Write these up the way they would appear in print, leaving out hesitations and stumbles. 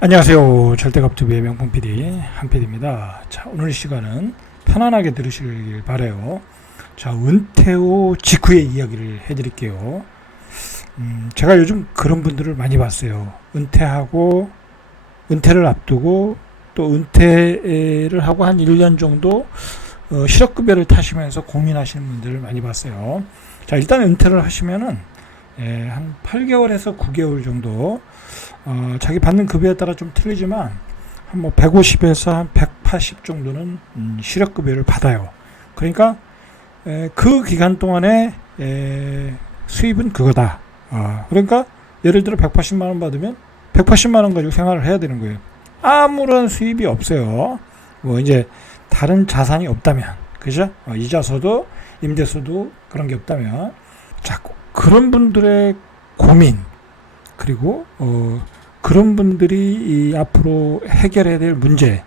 안녕하세요. 절대갑투비의 명품 PD 한PD입니다. 자, 오늘 시간은 편안하게 들으시길 바라요. 자, 은퇴 후 직후의 이야기를 해드릴게요. 제가 요즘 그런 분들을 많이 봤어요. 은퇴를 앞두고 또 은퇴를 하고 한 1년 정도 실업급여를 타시면서 고민하시는 분들을 많이 봤어요. 자, 일단 은퇴를 하시면은 한 8개월에서 9개월 정도 자기 받는 급여에 따라 좀 틀리지만 한 뭐 150에서 한 180 정도는 실업급여를 받아요. 그러니까 그 기간 동안에 수입은 그거다. 그러니까 예를 들어 180만 원 받으면 180만 원 가지고 생활을 해야 되는 거예요. 아무런 수입이 없어요. 뭐 이제 다른 자산이 없다면, 그죠? 이자서도 임대서도 그런 게 없다면, 자꾸 그런 분들의 고민, 그리고 그런 분들이 앞으로 해결해야 될 문제,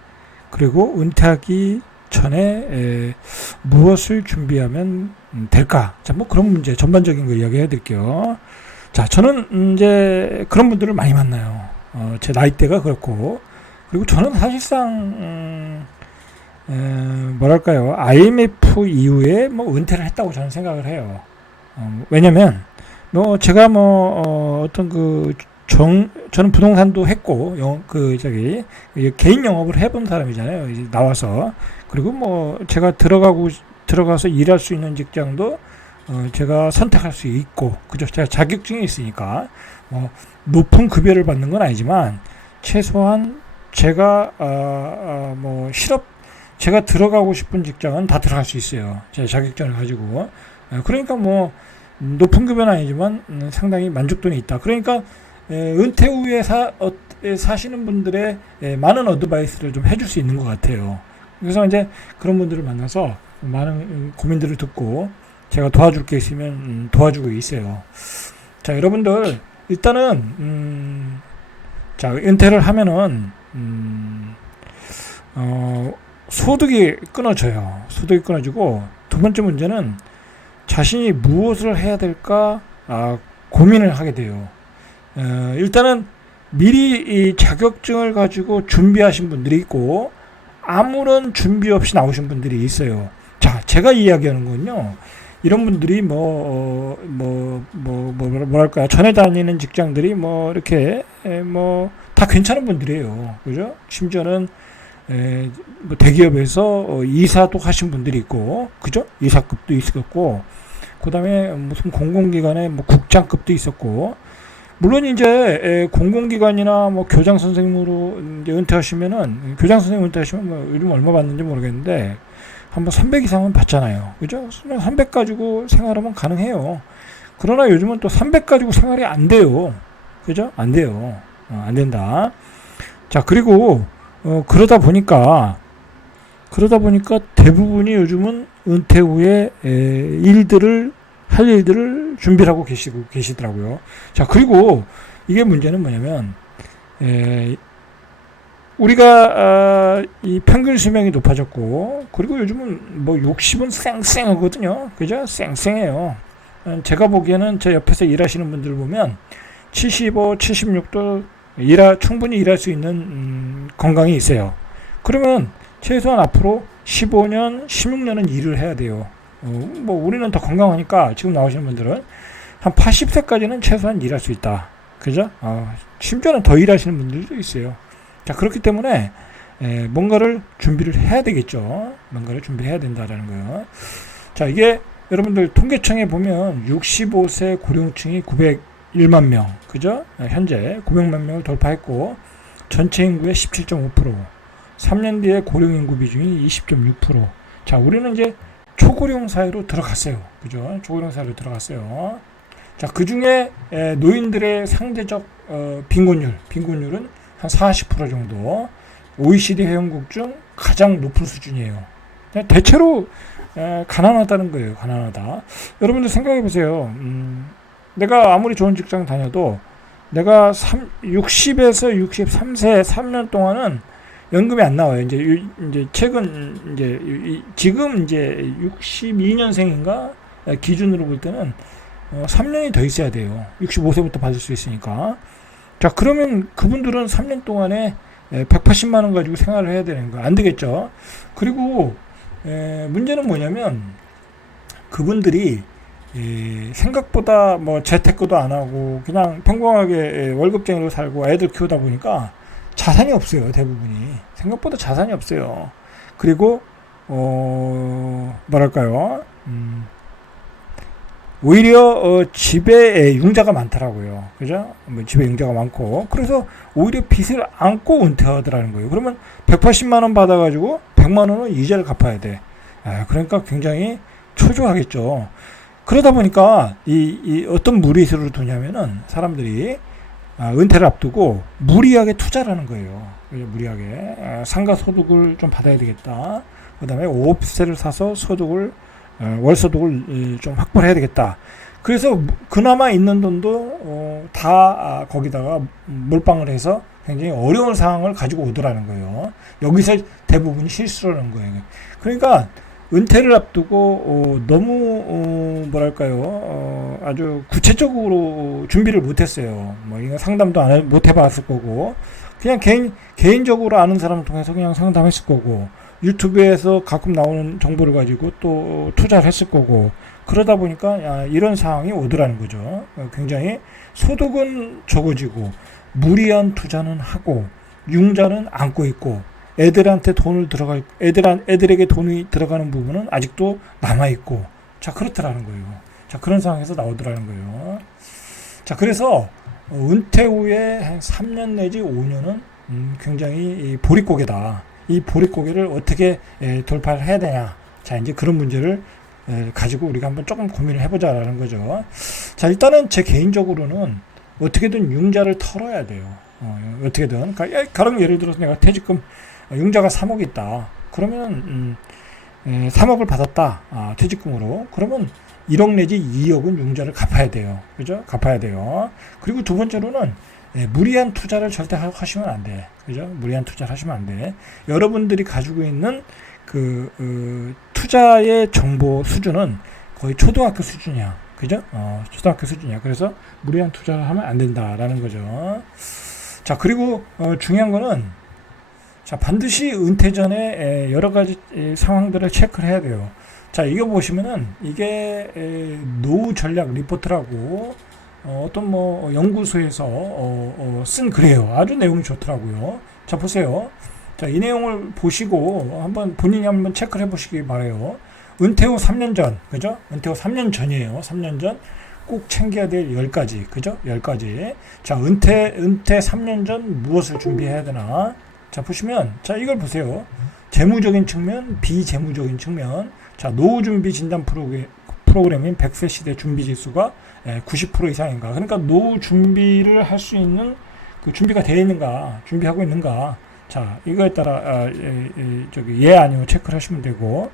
그리고 은퇴하기 전에 무엇을 준비하면 될까? 자, 뭐 그런 문제 전반적인 거 이야기해 드릴게요. 자, 저는 이제 그런 분들을 많이 만나요. 제 나이대가 그렇고, 그리고 저는 사실상 뭐랄까요, IMF 이후에 뭐 은퇴를 했다고 저는 생각을 해요. 왜냐면 뭐 제가 어떤 저는 부동산도 했고 개인 영업을 해본 사람이잖아요. 이제 나와서. 그리고 뭐 제가 들어가서 일할 수 있는 직장도 제가 선택할 수 있고, 그죠? 제가 자격증이 있으니까 뭐 높은 급여를 받는 건 아니지만 최소한 제가 제가 들어가고 싶은 직장은 다 들어갈 수 있어요. 제 자격증을 가지고. 그러니까 뭐 높은 급여는 아니지만 상당히 만족도는 있다. 그러니까 은퇴 후에 사시는 분들의 많은 어드바이스를 좀 해줄 수 있는 것 같아요. 그래서 이제 그런 분들을 만나서 많은 고민들을 듣고 제가 도와줄 게 있으면 도와주고 있어요. 자, 여러분들 일단은 자, 은퇴를 하면은 소득이 끊어져요. 소득이 끊어지고, 두 번째 문제는 자신이 무엇을 해야 될까 고민을 하게 돼요. 일단은 미리 이 자격증을 가지고 준비하신 분들이 있고, 아무런 준비 없이 나오신 분들이 있어요. 자, 제가 이야기하는 건요, 이런 분들이 뭐랄까요, 전에 다니는 직장들이 이렇게 다 괜찮은 분들이에요. 그죠? 심지어는 뭐 대기업에서 이사도 하신 분들이 있고, 그죠? 이사급도 있었고, 그 다음에 무슨 공공기관에 국장급도 있었고, 물론 이제 공공기관이나 교장 선생님으로 이제 은퇴하시면은, 교장 선생님 은퇴하시면 요즘 얼마 받는지 모르겠는데 한번 300 이상은 받잖아요. 그죠? 300 가지고 생활하면 가능해요. 그러나 요즘은 또 300 가지고 생활이 안 돼요. 그죠? 안 돼요. 안 된다. 자, 그리고 그러다 보니까 대부분이 요즘은 은퇴 후에 할 일들을 준비를 하고 계시더라고요. 자, 그리고 이게 문제는 뭐냐면, 우리가 이 평균 수명이 높아졌고, 그리고 요즘은 60은 쌩쌩하거든요. 그죠? 쌩쌩해요. 제가 보기에는 제 옆에서 일하시는 분들 보면 75, 76도 충분히 일할 수 있는 건강이 있어요. 그러면 최소한 앞으로 15년, 16년은 일을 해야 돼요. 우리는 더 건강하니까 지금 나오시는 분들은 한 80세까지는 최소한 일할 수 있다. 그죠? 심지어는 더 일하시는 분들도 있어요. 자, 그렇기 때문에 뭔가를 준비를 해야 되겠죠. 뭔가를 준비해야 된다라는 거예요. 자, 이게 여러분들 통계청에 보면 65세 고령층이 901만 명, 그죠? 현재 900만 명을 돌파했고, 전체 인구의 17.5%, 3년 뒤에 고령 인구 비중이 20.6%. 자, 우리는 이제 초고령 사회로 들어갔어요. 그죠? 초고령 사회로 들어갔어요. 자, 그 중에 노인들의 상대적 빈곤율은 한 40% 정도, OECD 회원국 중 가장 높은 수준이에요. 대체로 가난하다는 거예요. 가난하다. 여러분들 생각해 보세요. 내가 아무리 좋은 직장 다녀도 내가 60에서 63세 3년 동안은 연금이 안 나와요. 이제 지금 62년생인가 기준으로 볼 때는 3년이 더 있어야 돼요. 65세부터 받을 수 있으니까. 자, 그러면 그분들은 3년 동안에 180만 원 가지고 생활을 해야 되는 거 안 되겠죠. 그리고 문제는 뭐냐면 그분들이 생각보다 뭐 재테크도 안 하고 그냥 평범하게 월급쟁이로 살고 애들 키우다 보니까 자산이 없어요. 대부분이 생각보다 자산이 없어요. 그리고 뭐랄까요? 오히려 집에 융자가 많더라고요. 그죠? 뭐 집에 융자가 많고 그래서 오히려 빚을 안고 은퇴하더라는 거예요. 그러면 180만 원 받아가지고 100만 원은 이자를 갚아야 돼. 그러니까 굉장히 초조하겠죠. 그러다 보니까 이 어떤 무리수를 두냐면은 사람들이 은퇴를 앞두고 무리하게 투자를 하는 거예요. 무리하게 상가 소득을 좀 받아야 되겠다. 그 다음에 5억세를 사서 소득을 월소득을 좀 확보를 해야 되겠다. 그래서 그나마 있는 돈도 다 거기다가 몰빵을 해서 굉장히 어려운 상황을 가지고 오더라는 거예요. 여기서 대부분이 실수를 하는 거예요. 그러니까 은퇴를 앞두고 너무 뭐랄까요 아주 구체적으로 준비를 못했어요. 뭐 이거 상담도 못 해봤을 거고 그냥 개인적으로 아는 사람을 통해서 그냥 상담했을 거고 유튜브에서 가끔 나오는 정보를 가지고 또 투자를 했을 거고 그러다 보니까 이런 상황이 오더라는 거죠. 굉장히 소득은 적어지고 무리한 투자는 하고 융자는 안고 있고 애들한테 돈을 애들에게 돈이 들어가는 부분은 아직도 남아 있고 자 그렇더라는 거예요. 자 그런 상황에서 나오더라는 거예요. 자 그래서 은퇴 후에 한 3년 내지 5년은 굉장히 보릿고개다. 이 보릿고개를 어떻게 돌파를 해야 되냐. 자 이제 그런 문제를 가지고 우리가 한번 조금 고민을 해보자라는 거죠. 자 일단은 제 개인적으로는 어떻게든 융자를 털어야 돼요. 어떻게든 가령 예를 들어서 내가 퇴직금 융자가 3억 있다. 그러면 3억을 받았다. 퇴직금으로. 그러면 1억 내지 2억은 융자를 갚아야 돼요. 그죠? 갚아야 돼요. 그리고 두 번째로는 무리한 투자를 절대 하시면 안 돼. 그죠? 무리한 투자를 하시면 안 돼. 여러분들이 가지고 있는 투자의 정보 수준은 거의 초등학교 수준이야. 그죠? 초등학교 수준이야. 그래서 무리한 투자를 하면 안 된다라는 거죠. 자, 그리고 중요한 거는 자, 반드시 은퇴 전에 여러 가지 상황들을 체크를 해야 돼요. 자, 이거 보시면은 이게 노후 전략 리포트라고 어떤 뭐 연구소에서 쓴 글이에요. 아주 내용이 좋더라고요. 자, 보세요. 자, 이 내용을 보시고 본인이 한번 체크를 해보시기 바래요. 은퇴 후 3년 전, 그죠? 은퇴 후 3년 전이에요. 3년 전 꼭 챙겨야 될 10가지, 그죠? 10가지. 자, 은퇴 3년 전 무엇을 준비해야 되나? 자, 보시면, 자, 이걸 보세요. 재무적인 측면, 비재무적인 측면. 자, 노후 준비 진단 프로그램인 100세 시대 준비 지수가 90% 이상인가. 그러니까 노후 준비를 할 수 있는 그 준비가 되어 있는가, 준비하고 있는가. 자, 이거에 따라 예 아니요 체크를 하시면 되고,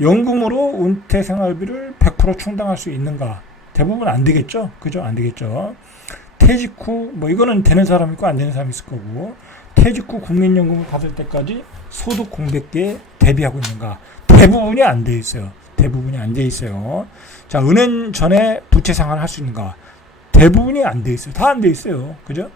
연금으로 은퇴 생활비를 100% 충당할 수 있는가. 대부분 안 되겠죠, 그죠? 안 되겠죠. 퇴직 후 뭐 이거는 되는 사람 있고 안 되는 사람 있을 거고, 퇴직 후 국민연금을 받을 때까지 소득 공백기에 대비하고 있는가. 대부분이 안 돼 있어요. 대부분이 안 돼 있어요. 자, 은행 전에 부채 상환을 할 수 있는가? 대부분이 안 돼 있어요. 다 안 돼 있어요. 그죠?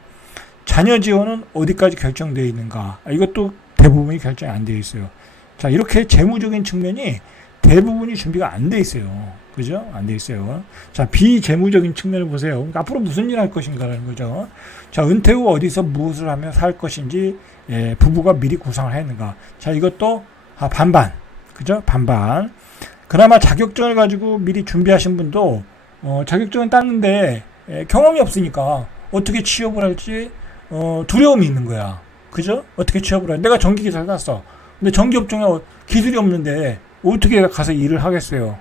자녀 지원은 어디까지 결정되어 있는가? 이것도 대부분이 결정이 안 돼 있어요. 자, 이렇게 재무적인 측면이 대부분이 준비가 안 돼 있어요. 그죠? 안 돼 있어요. 자, 비재무적인 측면을 보세요. 그러니까 앞으로 무슨 일 할 것인가라는 거죠. 자, 은퇴 후 어디서 무엇을 하며 살 것인지 부부가 미리 구상을 했는가. 자, 이것도 반반. 그죠? 반반. 그나마 자격증을 가지고 미리 준비하신 분도 자격증은 땄는데 경험이 없으니까 어떻게 취업을 할지 두려움이 있는 거야. 그죠? 어떻게 취업을 해? 내가 전기기사를 땄어. 근데 전기업종에 기술이 없는데 어떻게 가서 일을 하겠어요?